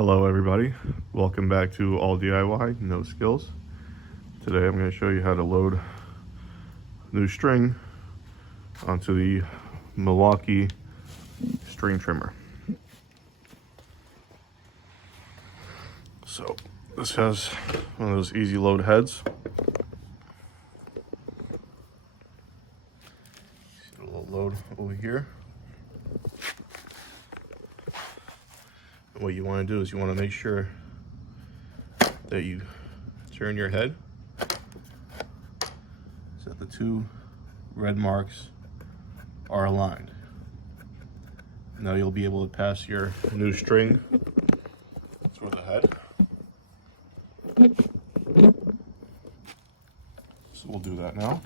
Hello everybody, welcome back to All DIY, No Skills. Today I'm going to show you how to load new string onto the Milwaukee string trimmer. So this has one of those easy load heads. See a little load over here. What you want to do is you want to make sure that you turn your head so that the two red marks are aligned. Now you'll be able to pass your new string through the head. So we'll do that now.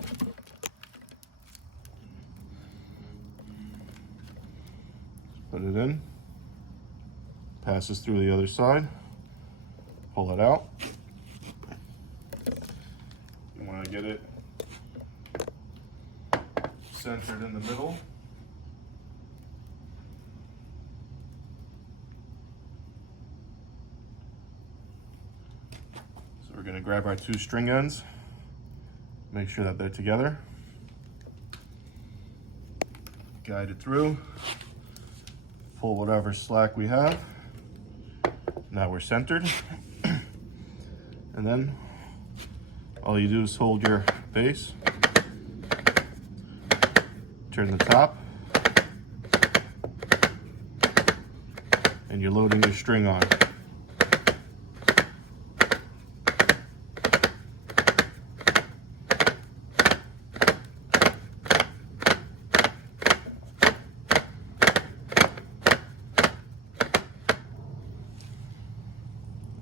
Put it in. Passes through the other side, pull it out. You want to get it centered in the middle. So we're going to grab our two string ends, make sure that they're together, guide it through, pull whatever slack we have. Now we're centered, and then all you do is hold your base, turn the top, and you're loading your string on.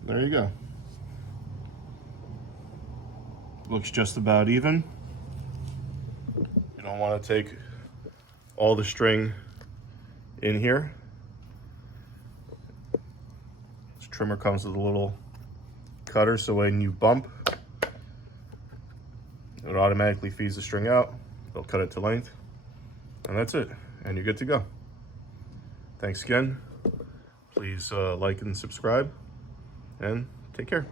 There you go. Looks just about even. You don't want to take all the string in here. This trimmer comes with a little cutter, so when you bump, it automatically feeds the string out. It'll cut it to length, and that's it. And you're good to go. Thanks again. Please like and subscribe. And take care.